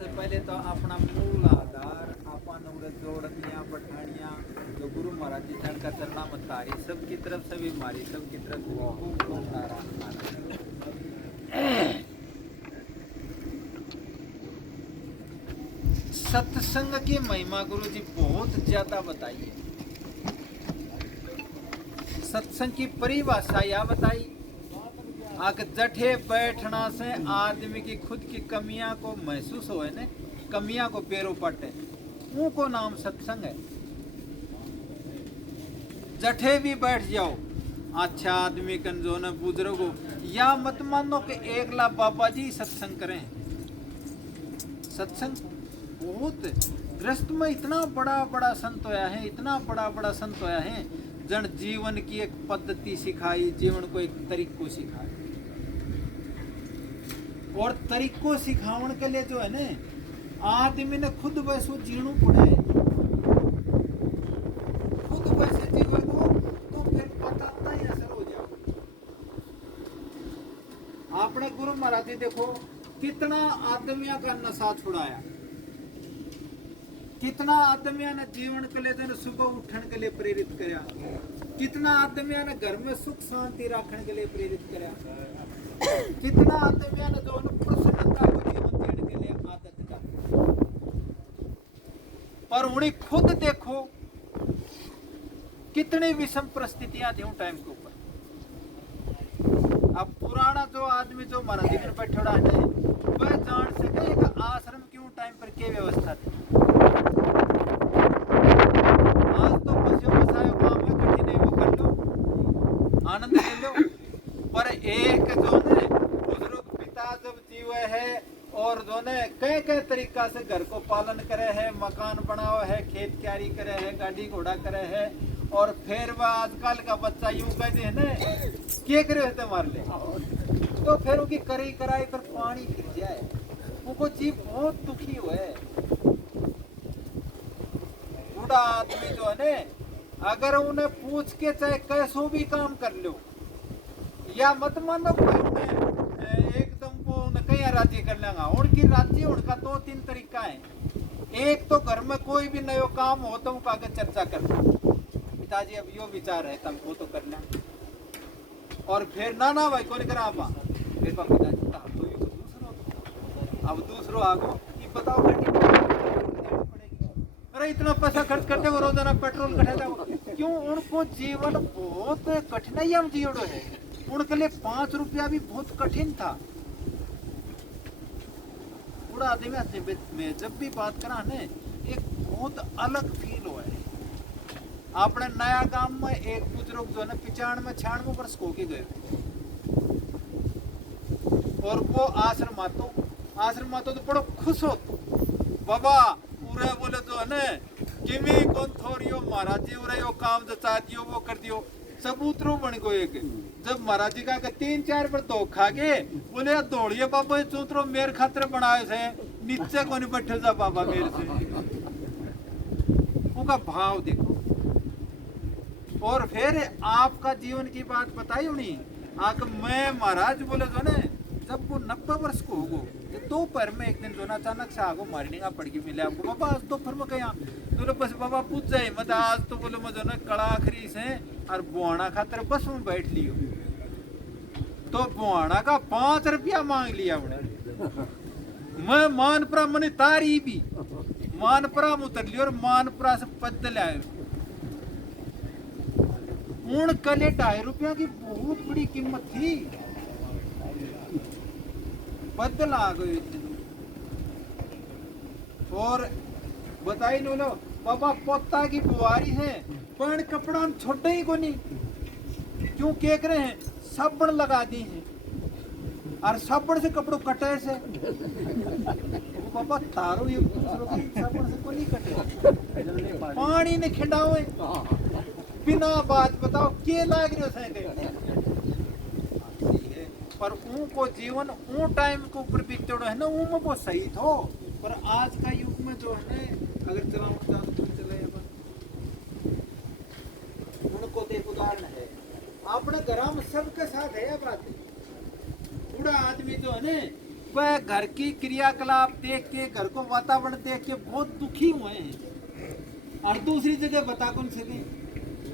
पहले तो अपना मूल आधार अपन जोड़निया पठानिया जो गुरु महाराज जी चरण का चरना मत तारी सबकी तरफ से भी मारी सबकी तरफ से खूब खूब नारायण सत्संग की महिमा गुरु जी बहुत ज्यादा बताई है। सत्संग की परिभाषा यह बताई आग जठे बैठना से आदमी की खुद की कमियां को महसूस हो है, कमियां को पेरो पटे उनको नाम सत्संग है। जठे भी बैठ जाओ अच्छा आदमी कन जो न बुजुर्गो या मत मानो कि एक ला बाबा जी सत्संग करें। सत्संग बहुत ग्रस्त में इतना बड़ा बड़ा संत होया है, इतना बड़ा बड़ा संत होया है जन जीवन की एक पद्धति सिखाई, जीवन को एक तरीको सिखाई और तरीको सिखावन के लिए जो है ना आदमी ने खुद वैसो जीणु पड़े, खुद वैसे जीवन को तो फिर बताता ही असर हो जाओ। आपने गुरु महाराज जी देखो कितना आदमियों का नशा छुड़ाया, कितना आदमियों ने जीवन के लिए जो सुबह उठने के लिए प्रेरित कराया, कितना आदमियों ने घर में सुख शांति रखने के लिए प्रेरित कराया, कितना आदमियों ने जो प्रसन्नता को जीवन देने के लिए आदत का। पर उन्हें खुद देखो कितनी विषम परिस्थितियां थी उन टाइम के ऊपर। अब पुराना जो आदमी जो महाराज जी ने बैठा है वह जान सके कि आश्रम क्यों टाइम पर क्या व्यवस्था थी। आज तो बसियो बसायो काम है, कठिन है वो कर लो, आनंद ले लो। पर एक जो ने बुजुर्ग पिता जब जीवे है और जो ने कई कई तरीका से घर को पालन करे है, मकान बनाओ है, खेती क्यारी करे है, गाड़ी घोड़ा करे है और फिर वह आजकल का बच्चा यूं कहते हैं ना क्या करे होते मार ले तो फिर उनकी करी कराई पर पानी फिर जाए, उनको जीव बहुत दुखी हुए। बूढ़ा आदमी जो है ना अगर उन्हें पूछ के चाहे कैसो भी काम कर लो या मत मानो एकदम को कहीं राजी कर लेगा। उनकी राजी उनका दो तीन तरीका है। एक तो घर में कोई भी नयो काम हो तो उनका आगे चर्चा करना, पिताजी अब यो विचार है तब वो तो करना और फिर ना भाई कौन करा आप फिर पिताजी तो यो दूसरो अब दूसरो आगो कि बताओ अरे इतना पैसा खर्च करते हो रोजाना पेट्रोल कटे क्यों। उनको जीवन बहुत कठिनाइयां जियो है, उनके लिए 5 रुपया भी बहुत कठिन था। बूढ़ा आदमी में जब भी बात करा ने एक बहुत अलग फील हुआ है। अपने नया गांव में एक बुजुर्ग जो है 95-96 वर्ष को के गए और वो आश्रम तो बड़ो खुश हो बाबा पूरे बोले जो है ना किमी कौन थोड़ियो महाराज जी उरे यो काम जो चाह दियो वो कर दियो सबूतरो बन गो। एक जब महाराज जी का 3-4 बार तो खा गए बोले दौड़िए बाबा चूतरो मेरे खातिर बनाए थे नीचे को नहीं बैठे जा बाबा मेरे से। उनका भाव देखो। और फिर आपका जीवन की बात बताई उन्हीं आग मैं महाराज बोले जो ने जब वो 90 वर्ष को होगो दोपहर में एक दिन जो ना अचानक से आगो मारने का पड़ गई मिले आपको बाबा आज दोपहर में कहीं तो बस बाबा पूछ जाए मत आज तो बोले मुझे ना कड़ाखरी से और बुआना खातर बस में बैठ लियो तो बुआना का 5 रुपया मांग लिया उन्हें। मैं मानपुरा मैंने तारी भी मानपुरा में उतर लिया और मानपुरा से पैदल आए उन कले 2.5 रुपया की बहुत बड़ी कीमत थी। बदल आ गए और बताई नो लो बाबा पोता की बुआरी है पण कपड़ा छोटे ही को नहीं क्यों केक रहे हैं साबुन लगा दी है और साबुन से कपड़ों कटे से बाबा तारो ये साबुन से को नहीं कटे पानी ने खिंडाओ बिना बात बताओ के लाग रहे हो पर उनको जीवन ऊ टाइम को ऊपर बीतते है ना वो वो सही थो। पर आज का युग में जो है अगर चलाओ तो चले उनको तो एक उदाहरण है अपने घर में सबके साथ है बात। बूढ़ा आदमी जो है ना वह घर की क्रियाकलाप देख के, घर को वातावरण देख के बहुत दुखी हुए हैं। और दूसरी जगह बता कौन सके,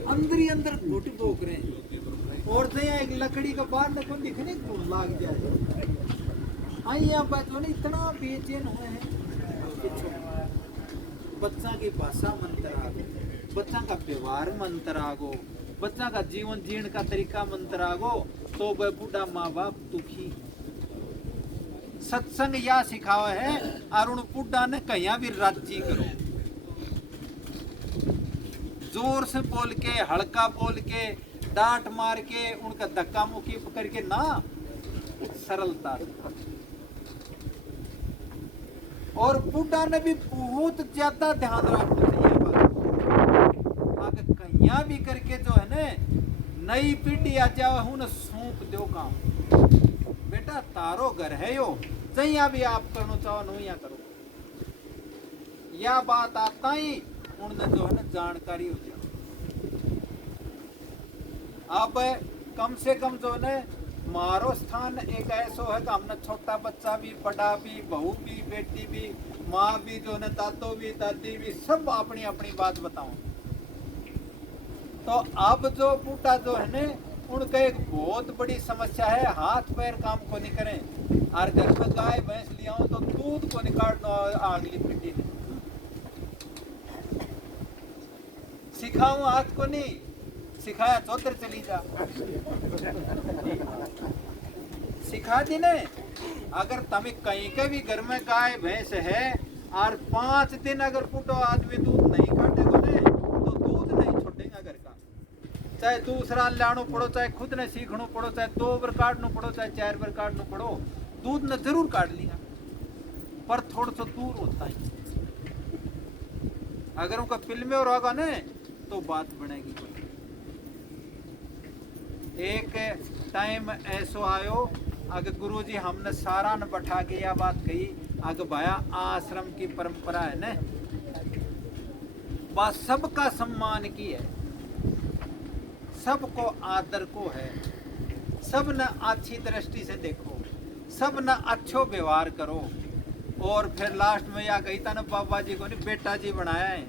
अंदर ही अंदर घुट भोग रहे हैं। और तो यहाँ एक लकड़ी का बार न को दिखने को लाग जाए। हाँ यहाँ बच्चों ने इतना बेचैन हुए हैं। बच्चा की भाषा मंत्र आगो, बच्चा का व्यवहार मंत्र आगो, बच्चा का जीवन जीने का तरीका मंत्र आगो, तो वह बूढ़ा माँ बाप दुखी। सत्संग या सिखावा है और उन बुढ़ा ने कहीं भी राजी करो, जोर से बोल के, हल्का बोल के, डांट मार के, उनका धक्का मुक्की करके ना, सरलता। और बुढ़ा ने भी बहुत ज्यादा ध्यान रखना चाहिए बात, कहीं भी करके जो है ना नई पीढ़ी आ जाओ हूं सौंप दो काम। बेटा तारो घर है यो, जहाँ भी आप करना चाहो नो या करो। या बात आता ही उनने जो है ना जानकारी हो जाए। अब कम से कम जो है ना मारो स्थान एक ऐसा है कि हमने छोटा बच्चा भी, बड़ा भी, बहू भी, बेटी भी, माँ भी, जो है दादो भी, दादी भी, सब अपनी अपनी बात बताओ। तो अब जो बूढ़ा जो है ना उनका एक बहुत बड़ी समस्या है, हाथ पैर काम को नहीं करें। और घर में गाय भैंस लिया हो तो दूध को निकालना अगली पीढ़ी ने सिखाऊं, हाथ को नहीं सिखाया चौधर चली जा, सिखा दी ने। अगर तुम्हें कहीं के भी घर में गाय भैंस है और 5 दिन अगर बूढ़ो आदमी दूध नहीं काटेगा ने तो दूध नहीं छोड़ेगा घर का। चाहे दूसरा लानो पड़ो, चाहे खुद ने सीखनो पड़ो, चाहे 2 बार काटनो पड़ो, चाहे 4 बार काटनो पड़ो, दूध ने जरूर काट लिया, पर थोड़ा सा दूर होता है। अगर उनका पिल में और होगा ना तो बात बनेगी। एक टाइम ऐसो आयो, अगर गुरुजी हमने सारा न बैठा के यह बात कही, अगर भाया आश्रम की परंपरा है ना, बात सबका सम्मान की है, सबको आदर को है, सब न अच्छी दृष्टि से देखो, सब न अच्छो व्यवहार करो। और फिर लास्ट में या कही था ना बाबा जी को नहीं बेटा जी बनाया है,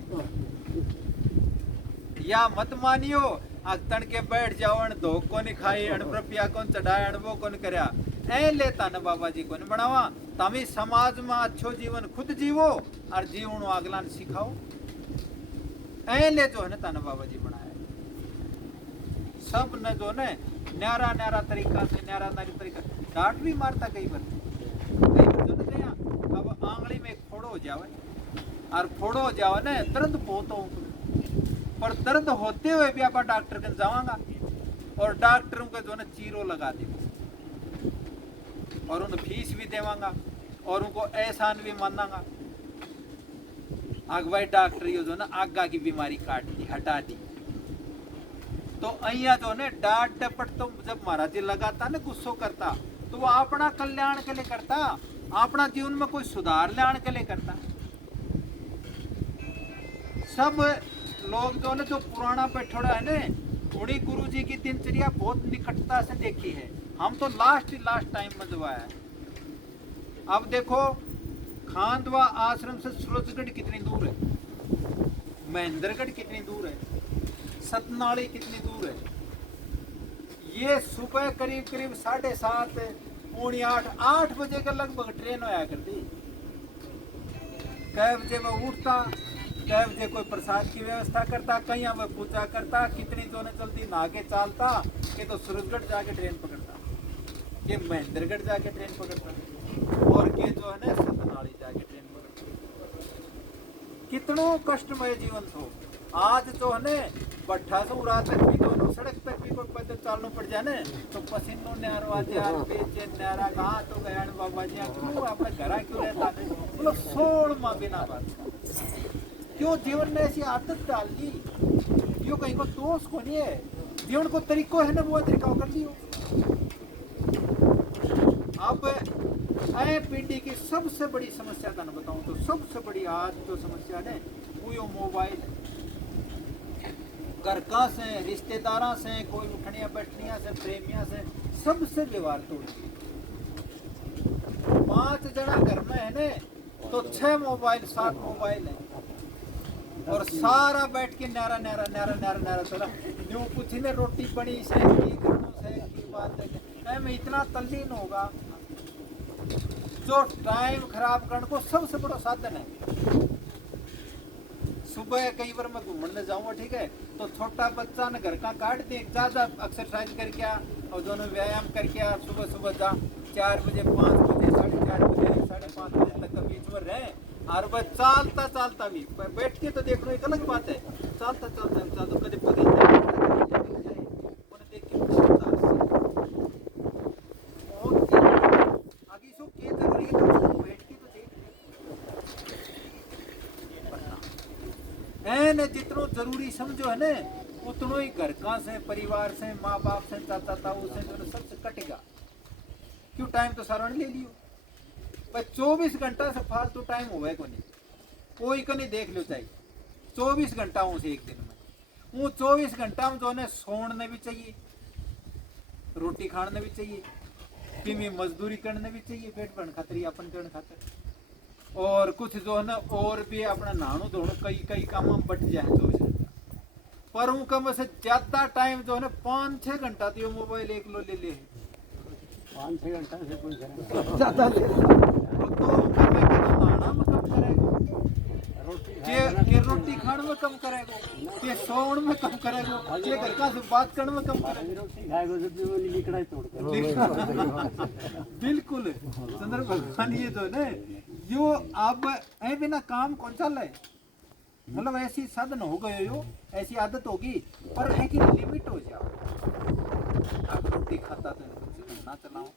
या मत मानियो अक्तन के बैठ जाओ, धोख को नहीं खाई, रुपया कौन चढ़ाए, वो कौन करया, ऐ लेता न बाबा जी को नहीं बनावा। तभी समाज में अच्छो जीवन खुद जीवो और जीवन अगला ने सिखाओ। ऐ ले जो है ना ताना बाबा जी बनाया, सब ने जो ने न्यारा न्यारा तरीका से, न्यारा नारी तरीका, डांट भी मारता कई बार जो ने गया। अब आंगली में फोड़ो हो जावे और फोड़ो हो जावे ना तुरंत बहुत हो, पर दर्द होते हुए भी आप डॉक्टर के जावांगा और डॉक्टरों को जो है चीरो लगा देगा और उन्हें फीस भी देवांगा और उनको एहसान भी मानांगा। आग भाई डॉक्टर जो ना आगा की बीमारी काट दी, हटा दी। तो अहिया जो ने डांट डपट तो जब महाराज जी लगाता ना गुस्सो करता तो वो अपना कल्याण के लिए करता, अपना जीवन में कोई सुधार लाने के लिए करता। सब लोग जो ने जो पुराना बैठोड़ा है ने थोड़ी गुरु जी की दिनचर्या बहुत निकटता से देखी है। हम तो लास्ट टाइम में जो आया। अब देखो खांडवा आश्रम से सूरजगढ़ कितनी दूर है, महेंद्रगढ़ कितनी दूर है, सतनाली कितनी दूर है। ये सुबह करीब 7:30 पौनी 8 बजे के लगभग ट्रेन आया करती। कै बजे मैं उठता, कै बजे कोई प्रसाद की व्यवस्था करता, कहीं मैं पूजा करता, कितनी जो ने चलती नहा के चालता कि तो सूरजगढ़ जाके ट्रेन पकड़ता, ये महेंद्रगढ़ जाके ट्रेन पकड़ता और ये जो है ना सतनाली जाके ट्रेन पकड़ता। कितनों कष्टमय जीवन थो। आज जो है ना भट्ठा से उड़ा तक भी दोनों सड़क तक भी कोई पैदल चालना पड़ जाए ना तो पसीनो न्यारो आ जाए, बेचैन न्यारा कहाँ तो गया बाबा जी क्यों अपने घर क्यों रहता है, मतलब 16 माह बिना बात क्यों जीवन में ऐसी आदत डाल दी। यो कहीं को दोष को नहीं है, जीवन को तरीको है ना वो तरीका कर लियो। अब ऐ पीढ़ी की सबसे बड़ी समस्या का ना बताऊं तो सबसे बड़ी आज जो समस्या है वो यो मोबाइल है। घर का से, रिश्तेदारा से, कोई उठनिया बैठनिया से, प्रेमिया से, सबसे व्यवहार तोड़ दिए। 5 जना घर में है ने तो 6 मोबाइल 7 मोबाइल है और सारा बैठ के नारा नारा नारा नारा नारा चला जो कुछ ने रोटी बनी से की बात है मैं इतना तल्लीन होगा जो टाइम खराब करने को सबसे बड़ा साधन है। सुबह कई बार मैं घूमने जाऊंगा ठीक है तो छोटा बच्चा ने घर का काट दे ज्यादा एक्सरसाइज करके आ और दोनों व्यायाम करके आ सुबह सुबह जा 4 बजे 5 बजे 4:30 बजे 5:30 बजे तक के बीच में रहे और वह चालता चालता भी बैठ के तो देख लो एक अलग बात है चालता चालता तो कभी पकड़ आगे सो के जरूरी है बैठ के तो देख है न जितना जरूरी समझो है ना उतना ही घर का से परिवार से माँ बाप से चाचा ताऊ से जो सबसे कटेगा क्यों टाइम तो सारा ले लियो पर 24 घंटा से फालतू टाइम हुआ है कोई को नहीं देख लो चाहिए 24 घंटा हूँ से एक दिन में वो 24 घंटा में जो है सोने भी चाहिए रोटी खाने भी चाहिए किमी मजदूरी करने भी चाहिए पेट भरने खातिर अपन करने खातिर और कुछ जो है ना और भी अपना नहानो धोनो कई कई काम में बट जाए 24 घंटा पर वो कम से ज्यादा टाइम जो है ना 5-6 घंटा तो मोबाइल एक लो ले 5-6 घंटा से कोई ज्यादा ले तो नहाना में कम करेगा रोटी खाने में कम करेगा के सोने में कम करेगा के घर का से बात करने में कम करेगा रोटी खाएगा जब भी वो निकड़ा तोड़ बिल्कुल चंद्र भगवान ये तो ना जो अब ऐ बिना काम कौन चल है मतलब ऐसी साधन हो गए हो ऐसी आदत होगी पर है कि लिमिट हो जाओ आप रोटी खाता तो ना चलाओ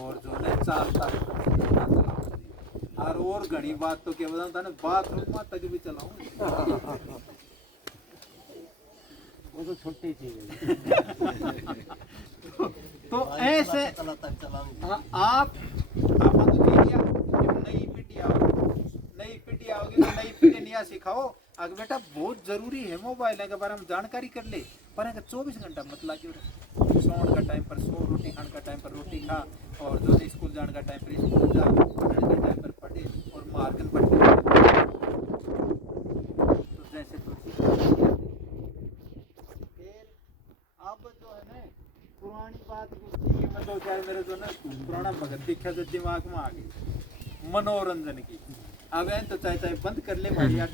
और जो है चालता ना चलाओ और घनी बात तो क्या बताऊं था बाथरूम में तक भी चलाऊं वो तो छोटी चीज है तो ऐसे आप नई पीढ़ी आओगी तो नई पीढ़ी नया सिखाओ अगर बेटा बहुत जरूरी है मोबाइल के बारे में जानकारी कर ले पर 24 घंटा मतलब क्यों सोने का टाइम पर सो रोटी खाने का टाइम पर रोटी खा और जो स्कूल जाने का टाइम पर स्कूल जा पढ़ने का टाइम पर पढ़े और मार्कन पढ़े तो जैसे तो फिर अब जो है ना पुरानी बात मैं 2-4 मेरे जो ना पुराना भगत दिखा जो दिमाग में आ गई मनोरंजन की अब तो चाहे बंद कर ले भाई